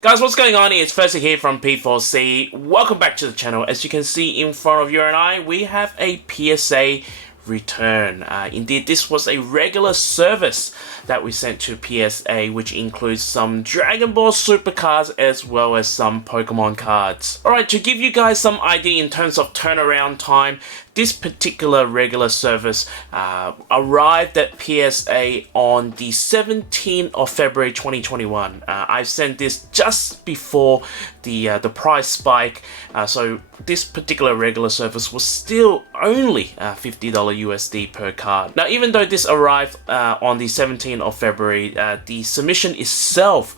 Guys, what's going on? It's Percy here from P4C. Welcome back to the channel. As you can see in front of you and I, we have a PSA return. Indeed, this was a regular service that we sent to PSA, which includes some Dragon Ball Super cards as well as some Pokemon cards. Alright, to give you guys some idea in terms of turnaround time, this particular regular service arrived at PSA on the 17th of February 2021. I sent this just before the price spike, so this particular regular service was still only $50 USD per card. Now, even though this arrived on the 17th of February, the submission itself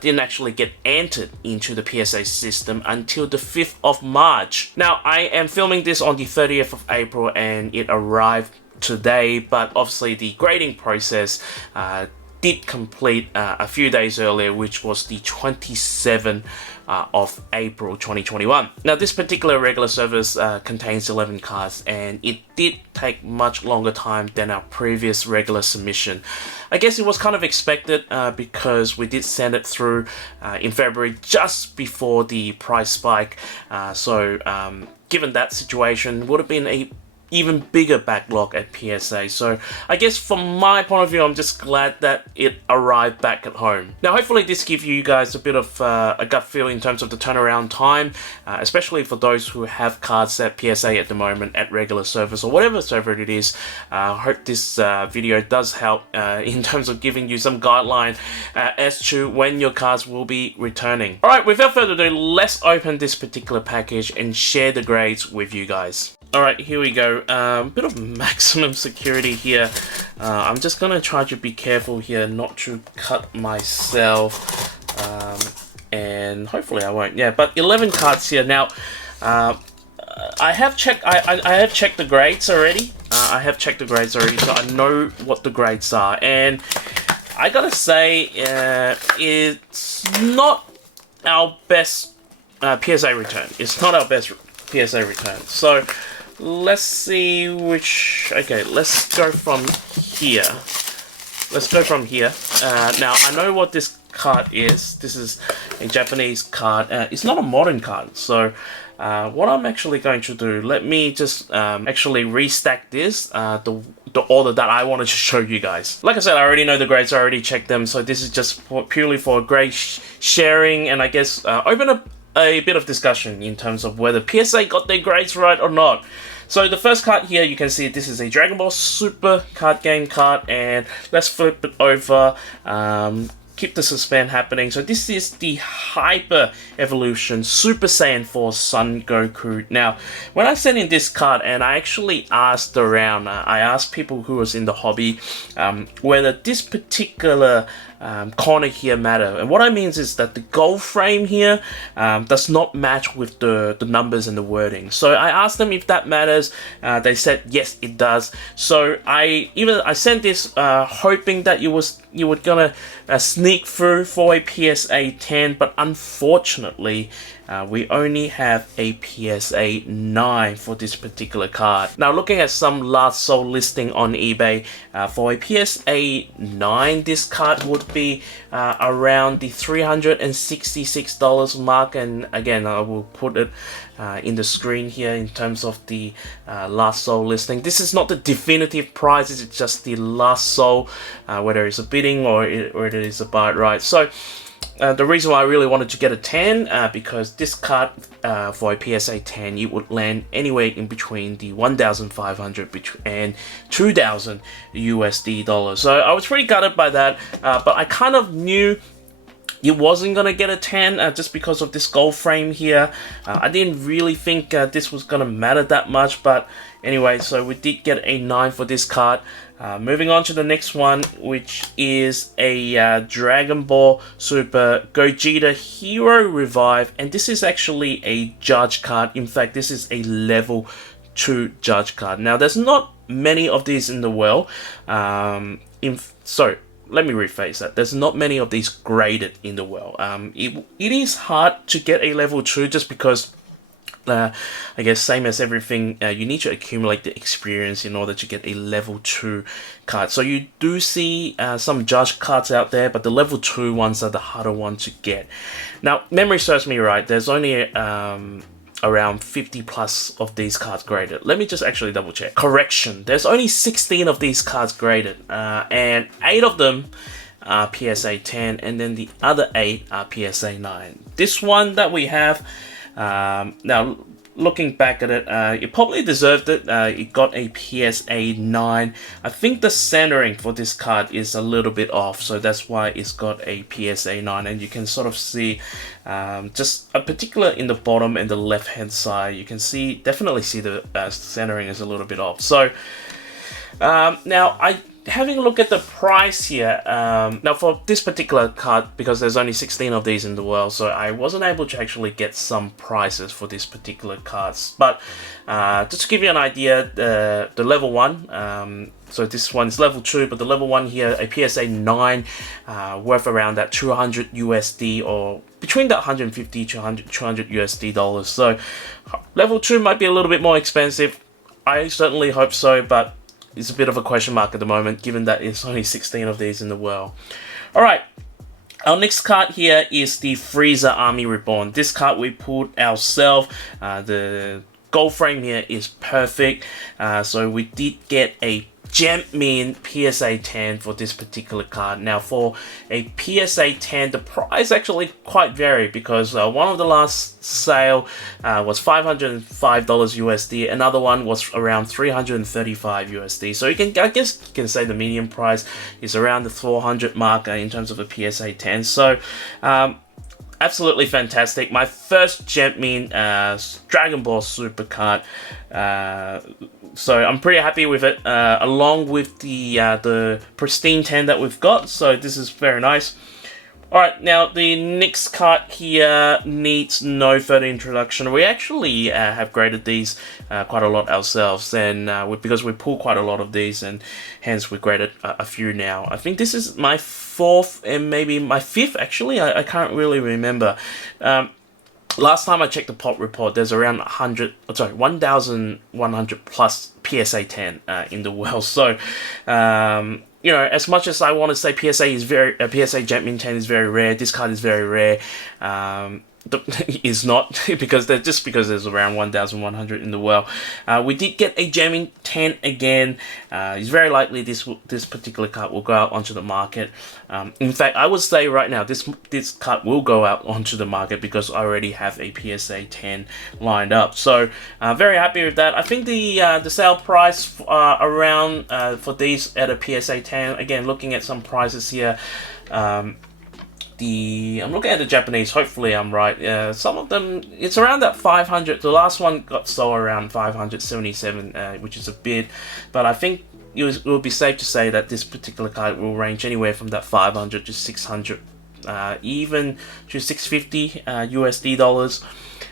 didn't actually get entered into the PSA system until the 5th of March. Now, I am filming this on the 30th of April and it arrived today, but obviously the grading process did complete a few days earlier, which was the 27th of April 2021. Now, this particular regular service contains 11 cards, and it did take much longer time than our previous regular submission. I guess it was kind of expected because we did send it through in February just before the price spike. Given that situation, would have been a even bigger backlog at PSA. So I guess from my point of view, I'm just glad that it arrived back at home. Now, hopefully this gives you guys a bit of a gut feel in terms of the turnaround time, especially for those who have cards at PSA at the moment at regular service or whatever server it is. I hope this video does help in terms of giving you some guideline as to when your cards will be returning. Alright, without further ado, let's open this particular package and share the grades with you guys. Alright, here we go. Bit of maximum security here. I'm just gonna try to be careful here not to cut myself. And hopefully I won't. Yeah, but 11 cards here. Now, I have checked I have checked the grades already. So I know what the grades are. And I gotta say, it's not our best PSA return. It's not our best PSA return. So let's see which. Okay, let's go from here. Now, I know what this card is. This is a Japanese card. It's not a modern card. So what I'm actually going to do, let me just actually restack this, the order that I wanted to show you guys. Like I said, I already know the grades, I already checked them, so this is just purely for grade sharing, and I guess open up a bit of discussion in terms of whether PSA got their grades right or not. So the first card here, you can see this is a Dragon Ball Super card game card, and let's flip it over. Keep the suspense happening. So this is the Hyper Evolution Super Saiyan 4 Son Goku. Now, when I sent in this card, and I actually asked around, I asked people who was in the hobby whether this particular corner here matter. And what I mean is that the gold frame here does not match with the numbers and the wording. So I asked them if that matters. They said yes, it does. So I sent this hoping that you were gonna sneak through for a PSA 10, but unfortunately we only have a PSA 9 for this particular card. Now, looking at some last sold listing on eBay, for a PSA 9, this card would be around the $366 mark, and again, I will put it in the screen here in terms of the last sold listing. This is not the definitive price, it's just the last sold, whether it's a bidding or it is a buy, right? So the reason why I really wanted to get a 10, because this card for a PSA 10, it would land anywhere in between the 1,500 and 2,000 USD dollars. So I was pretty gutted by that, but I kind of knew it wasn't gonna get a 10 just because of this gold frame here. I didn't really think this was gonna matter that much, but anyway, so we did get a 9 for this card. Moving on to the next one, which is a Dragon Ball Super Gogeta Hero Revive, and this is actually a judge card. In fact, this is a level 2 judge card. Now, there's not many of these in the world. Let me rephrase that. There's not many of these graded in the world. It is hard to get a level 2 just because I guess same as everything, you need to accumulate the experience in order to get a level 2 card. So you do see some judge cards out there, but the level 2 ones are the harder one to get. Now, memory serves me right, there's only around 50 plus of these cards graded. Let me just actually double check. Correction, there's only 16 of these cards graded, and 8 of them are PSA 10, and then the other 8 are PSA 9. This one that we have, now looking back at it, it probably deserved it. It got a PSA 9. I think the centering for this card is a little bit off, so that's why it's got a PSA 9. And you can sort of see just a particular in the bottom and the left hand side, you can see, definitely see the centering is a little bit off. So now having a look at the price here, now for this particular card, because there's only 16 of these in the world, so I wasn't able to actually get some prices for this particular cards. But just to give you an idea, the level 1, so this one is level 2, but the level 1 here, a PSA 9, worth around that 200 USD, or between that 150 to 200 USD dollars. So level 2 might be a little bit more expensive. I certainly hope so, but it's a bit of a question mark at the moment, given that it's only 16 of these in the world. Alright, our next card here is the Freezer Army Reborn. This card we pulled ourselves. The gold frame here is perfect. So we did get a Gem Mint PSA 10 for this particular card. Now for a PSA 10, the price actually quite varied, because one of the last sale was $505 USD, another one was around $335 USD. So you can, I guess you can say the median price is around the 400 mark in terms of a PSA 10. So absolutely fantastic. My first Gem Mint Dragon Ball Super card. So I'm pretty happy with it, along with the pristine 10 that we've got. So this is very nice. Alright, now the next card here needs no further introduction. We actually have graded these quite a lot ourselves, and because we pull quite a lot of these, and hence we graded a few now. I think this is my 4th and maybe my 5th actually, I can't really remember. Last time I checked the pop report, there's around 1,100 plus PSA 10 in the world. So, you know, as much as I want to say PSA is PSA Gem Mint 10 is very rare, this card is very rare. Is not, because there's around 1,100 in the world. We did get a Gem Mint 10 again. It's very likely this particular card will go out onto the market. In fact, I would say right now this card will go out onto the market, because I already have a PSA 10 lined up. So very happy with that. I think the sale price around for these at a PSA 10. Again, looking at some prices here. I'm looking at the Japanese, hopefully I'm right. Some of them, it's around that 500. The last one got sold around 577, which is a bit, but I think it will be safe to say that this particular card will range anywhere from that 500 to 600, even to 650 USD dollars.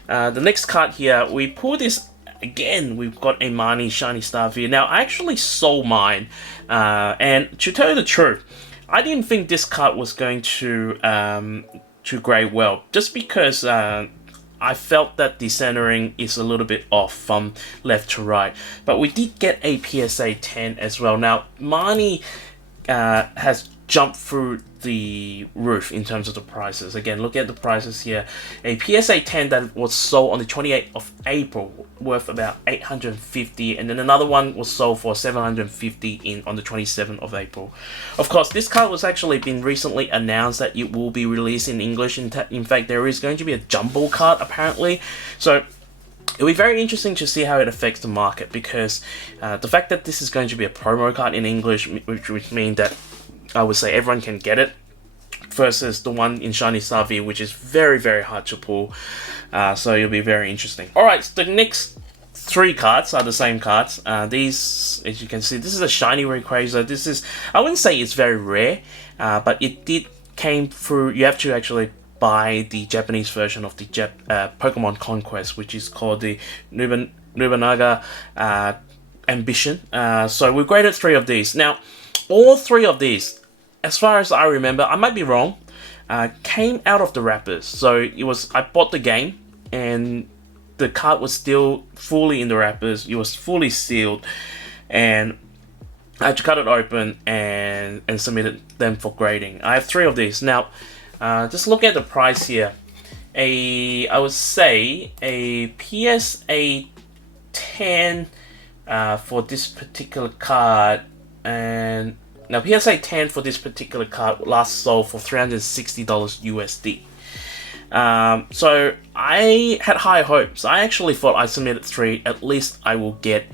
The next card here, we pull this again. We've got a Marnie Shiny Star here. Now, I actually sold mine, and to tell you the truth, I didn't think this card was going to grade well, just because I felt that the centering is a little bit off from left to right. But we did get a PSA 10 as well. Now, Marnie has jumped through the roof in terms of the prices. Again, look at the prices here. A PSA 10 that was sold on the 28th of April worth about 850, and then another one was sold for 750 on the 27th of April. Of course, this card was actually been recently announced that it will be released in English. In fact, there is going to be a jumbo card apparently. So it'll be very interesting to see how it affects the market, because the fact that this is going to be a promo card in English, which means that I would say everyone can get it, versus the one in Shiny Star V, which is very, very hard to pull. So it'll be very interesting. Alright, so the next 3 cards are the same cards. These, as you can see, this is a Shiny Rayquaza. This is, I wouldn't say it's very rare, but it did came through, you have to actually buy the Japanese version of the Pokemon Conquest, which is called the Nobunaga Ambition. So we graded 3 of these. Now, all 3 of these, as far as I remember, I might be wrong, came out of the wrappers. So it was, I bought the game, and the card was still fully in the wrappers. It was fully sealed, and I had to cut it open and submit them for grading. I have 3 of these now. Just look at the price here. I would say a PSA 10 for this particular card, and now PSA 10 for this particular card last sold for $360 USD. So I had high hopes. I actually thought I submitted 3, at least I will get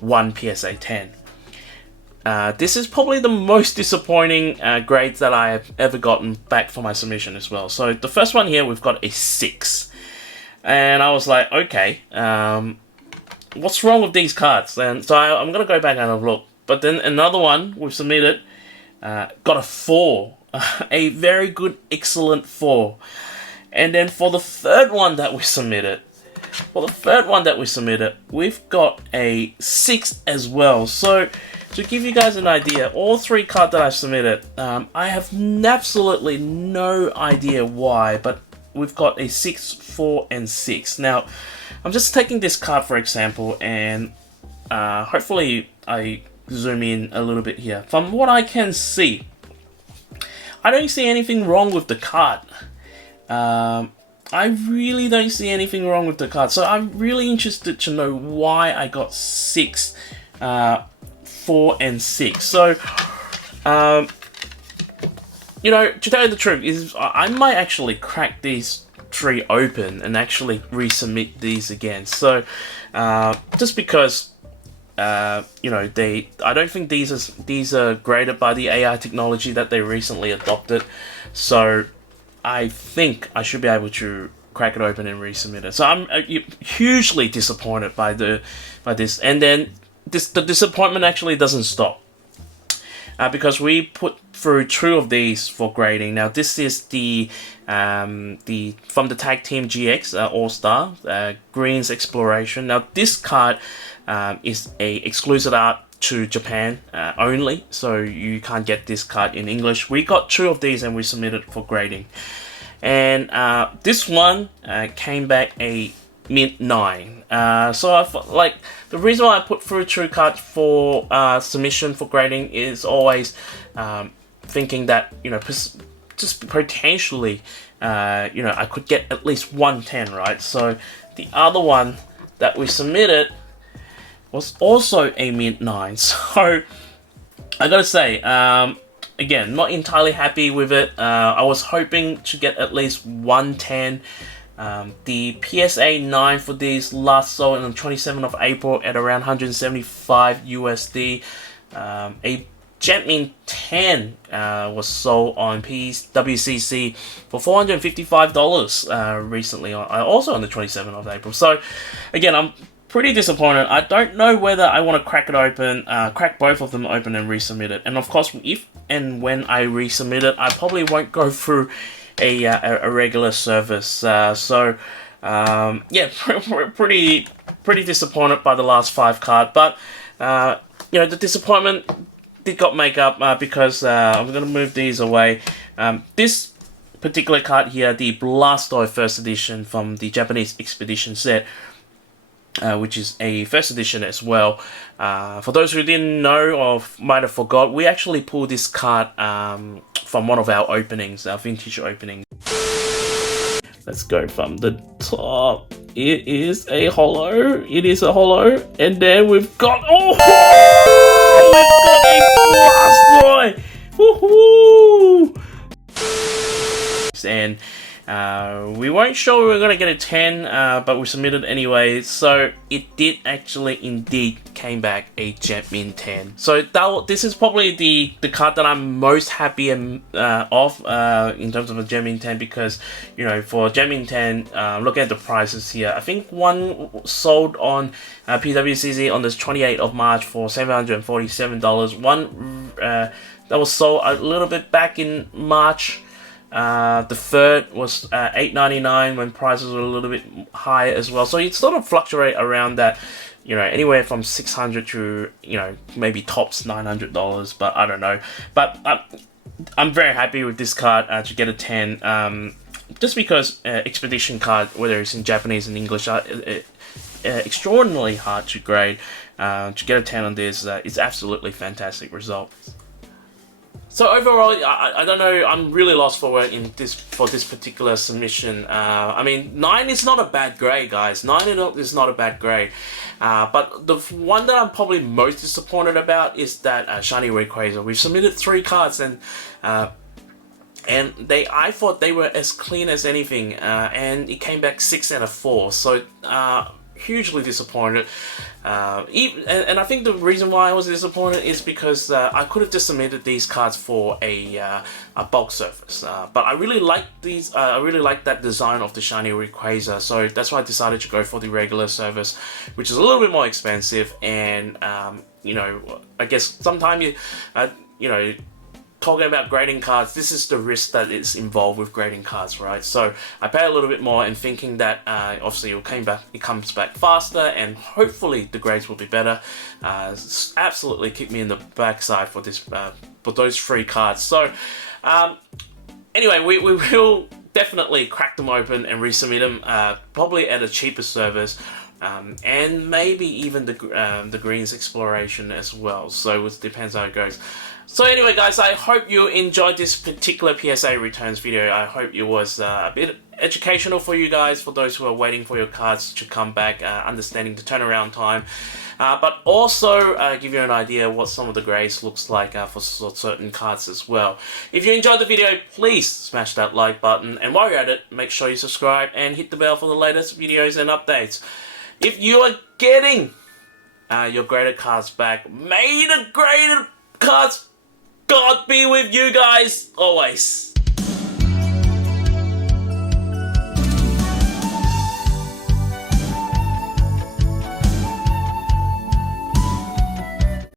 1 PSA 10. This is probably the most disappointing grades that I have ever gotten back for my submission as well. So the first one here, we've got a 6. And I was like, okay, what's wrong with these cards? And so I'm going to go back and have a look. But then another one we've submitted got a 4. A very good, excellent 4. And then for the third one that we submitted, we've got a 6 as well. So to give you guys an idea, all 3 cards that I've submitted, I have absolutely no idea why, but we've got a 6, 4, and 6. Now, I'm just taking this card for example, and hopefully I zoom in a little bit here. From what I can see, I don't see anything wrong with the card. I really don't see anything wrong with the card. So I'm really interested to know why I got 6, 4, and 6. So, you know, to tell you the truth, is I might actually crack these 3 open and actually resubmit these again. So, just because, you know, I don't think these are graded by the AI technology that they recently adopted. So, I think I should be able to crack it open and resubmit it. So I'm hugely disappointed by this, and then the disappointment actually doesn't stop, because we put through 2 of these for grading. Now this is the from the Tag Team GX All Star Greens Exploration. Now this card is a exclusive art to Japan only, so you can't get this card in English. We got 2 of these and we submitted for grading, and this one came back a mint 9. So I thought, like, the reason why I put through 2 cards for submission for grading is always thinking that, you know, just potentially, you know, I could get at least 110, right? So the other one that we submitted was also a mint 9. So I gotta say, again, not entirely happy with it. I was hoping to get at least 110. The PSA 9 for these last sold on the 27th of April at around 175 USD. A Jetmin 10 was sold on WCC for $455 recently, also on the 27th of April. So again, I'm pretty disappointed. I don't know whether I want to crack it open, crack both of them open and resubmit it. And of course, if and when I resubmit it, I probably won't go through a regular service. So yeah, pretty disappointed by the last 5 card. But you know, the disappointment did got make up because I'm gonna move these away. This particular card here, the Blastoise First Edition from the Japanese Expedition set, which is a first edition as well. For those who didn't know or might have forgot, we actually pulled this card from one of our openings, our vintage openings. Let's go from the top. It is a holo. It is a holo. And then we've got... Oh! We've got a Blastoise! Woohoo! And we weren't sure we were going to get a 10, but we submitted anyway, so it did actually indeed came back a Jetmin 10. So this is probably the card that I'm most happy of in terms of a Jetmin 10, because, you know, for Jetmin 10, look at the prices here. I think one sold on PWCZ on this 28th of March for $747. One that was sold a little bit back in March. The third was $8.99 when prices were a little bit higher as well. So it sort of fluctuate around that, you know, anywhere from $600 to, you know, maybe tops $900, but I don't know. But I'm very happy with this card to get a 10. just because Expedition card, whether it's in Japanese and English, are extraordinarily hard to grade. To get a 10 on this is absolutely fantastic result. So overall, I don't know. I'm really lost for word in this particular submission. I mean, 9 is not a bad grade, guys. 9 is not a bad grade. But the one that I'm probably most disappointed about is that Shiny Rayquaza. We've submitted 3 cards and I thought they were as clean as anything, and it came back 6 out of 4. So hugely disappointed. And I think the reason why I was disappointed is because I could have just submitted these cards for a bulk surface. But I really like these. I really like that design of the Shiny Rayquaza, so that's why I decided to go for the regular service, which is a little bit more expensive. And you know, I guess sometimes you know, talking about grading cards, this is the risk that is involved with grading cards, right? So I pay a little bit more and thinking that obviously it comes back faster and hopefully the grades will be better. Absolutely kicked me in the backside for this for those 3 cards. So anyway, we will definitely crack them open and resubmit them, probably at a cheaper service. And maybe even the Greens Exploration as well, so it depends how it goes. So anyway guys, I hope you enjoyed this particular PSA returns video. I hope it was a bit educational for you guys, for those who are waiting for your cards to come back, understanding the turnaround time, but also give you an idea what some of the grades looks like for certain cards as well. If you enjoyed the video, please smash that like button, and while you're at it, make sure you subscribe and hit the bell for the latest videos and updates. If you are getting your graded cards back, may the graded cards God be with you guys always.